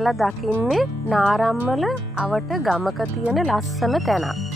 ඔයාලා දකින්නේ නාරම්මල අවට ගමක තියෙන ලස්සන තැනක්.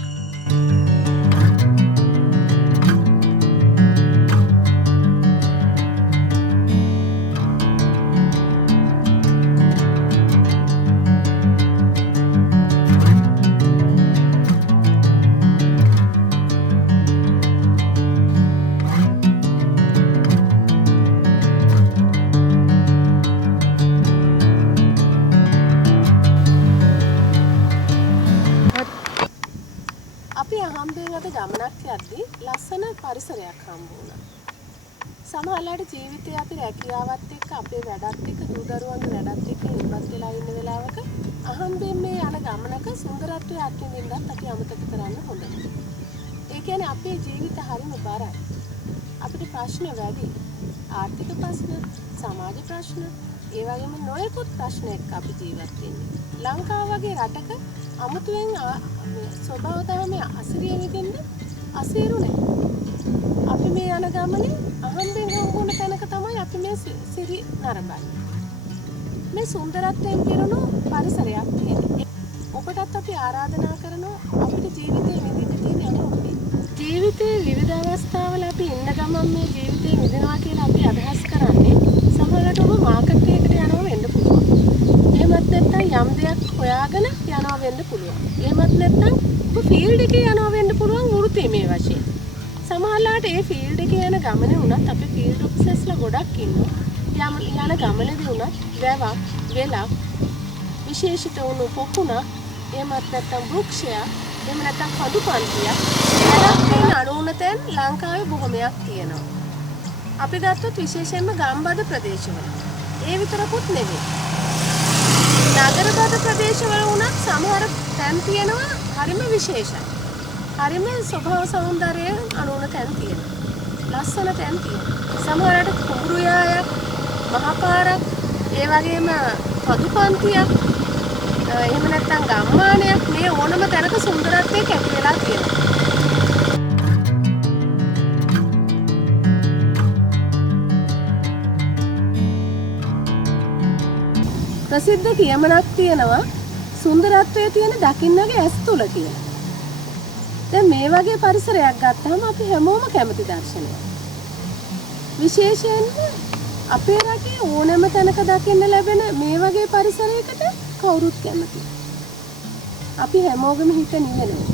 අපි අහම්බෙන් අද ගමනක් යද්දී ලස්සන පරිසරයක් හම්බ වුණා. සමහරවිට ජීවිතේ අපි රැකියාවත් එක්ක අපේ වැඩත් එක්ක දූ දරුවන්ගේ වැඩත් එක්ක ඉවත් වෙලා ඉන්න වෙලාවක අහම්බෙන් මේ යන ගමනක සුන්දරත්වය අත්විඳින්නත් අපි අමතක කරන්න හොඳ නැහැ. ඒ කියන්නේ අපේ ජීවිත හරිම බරයි. අපිට ප්‍රශ්න වැඩි. ආර්ථික ප්‍රශ්න, සමාජ ප්‍රශ්න, ඒ වගේම නොයෙකුත් ප්‍රශ්න එක්ක අපි ජීවත් වෙන්නේ. ලංකාව වගේ රටක අමුතුවෙන් ස්වභාව ධර්මයේ අසිරිය විදින්න අසීරු නැහැ. අපි මේ යන ගමනේ අහම්බෙන් හම්බුන තැනක තමයි අපි මේ සිරි නරඹන්නේ. මේ සුන්දරත්වයෙන් පිරුණු පරිසරයක් තියෙනවා. ඔබටත් අපි ආරාධනා කරනවා අපිට ජීවිතේ විඳින්න තියෙන අනුභවය. ජීවිතේ විවිධ අවස්ථාවල අපි ඉන්න ගමන් මේ ජීවිතේ විඳිනවා කියලා අපි අදහස් කරන්නේ සමහරවිට ඔබ මාකට් එකකට යනවා වෙන්න පුළුවන්. එහෙමත් නැත්නම් යම් දෙයක් හොයාගෙන යනවා වෙන්න පුළුවන්. එහෙමත් නැත්නම් ඔබ ෆීල්ඩ් එකේ යනවා වෙන්න පුළුවන් වෘත්තීමේ වශයෙන්. සමහරවිට ඒ ෆීල්ඩ් එකේ යන ගමනේ වුණත් අපේ ෆීල්ඩ් ඔෆිසර්ස්ලා ගොඩක් ඉන්නවා. යන ගමනේදී වුණත් වැවක්, වෙලක්, විශේෂිත වුණු පොකුණක්, එහෙමත් නැත්නම් වෘක්ෂයක්, එහෙම නැත්නම් කඳු පන්තියක්, වැඩක් වෙන අනුන තැන් ලංකාවේ බොහොමයක් තියෙනවා. අපි ගත්තොත් විශේෂයෙන්ම ගම්බද ප්‍රදේශවල. ඒ විතරකුත් නෙවෙයි. නගරබද ප්‍රදේශවල වුණත් සමහර තැන් තියෙනවා හරිම විශේෂයි. හරිම ස්වභාව සෞන්දර්යයෙන් අනුන තැන් තියෙනවා. ලස්සන තැන් තියෙනවා. සමහරවිට කුඹුරු යායක්, මහපාරක්, ඒ වගේම පදුපන්තියක්, එහෙම නැත්නම් ගම්මානයක් මේ ඕනම තැනක සුන්දරත්වයක් ඇති වෙලා තියෙනවා. ප්‍රසිද්ධ කියමනක් තියෙනවා සුන්දරත්වයේ තියෙන දකින්නගේ ඇස් තුල කියලා. දැන් මේ වගේ පරිසරයක් ගත්තාම අපි හැමෝම කැමති දර්ශනයක්. විශේෂයෙන්ම අපේ රටේ ඕනෑම තැනක දකින්න ලැබෙන මේ වගේ පරිසරයකට කවුරුත් කැමතියි. අපි හැමෝගෙම හිත නිවෙනවා.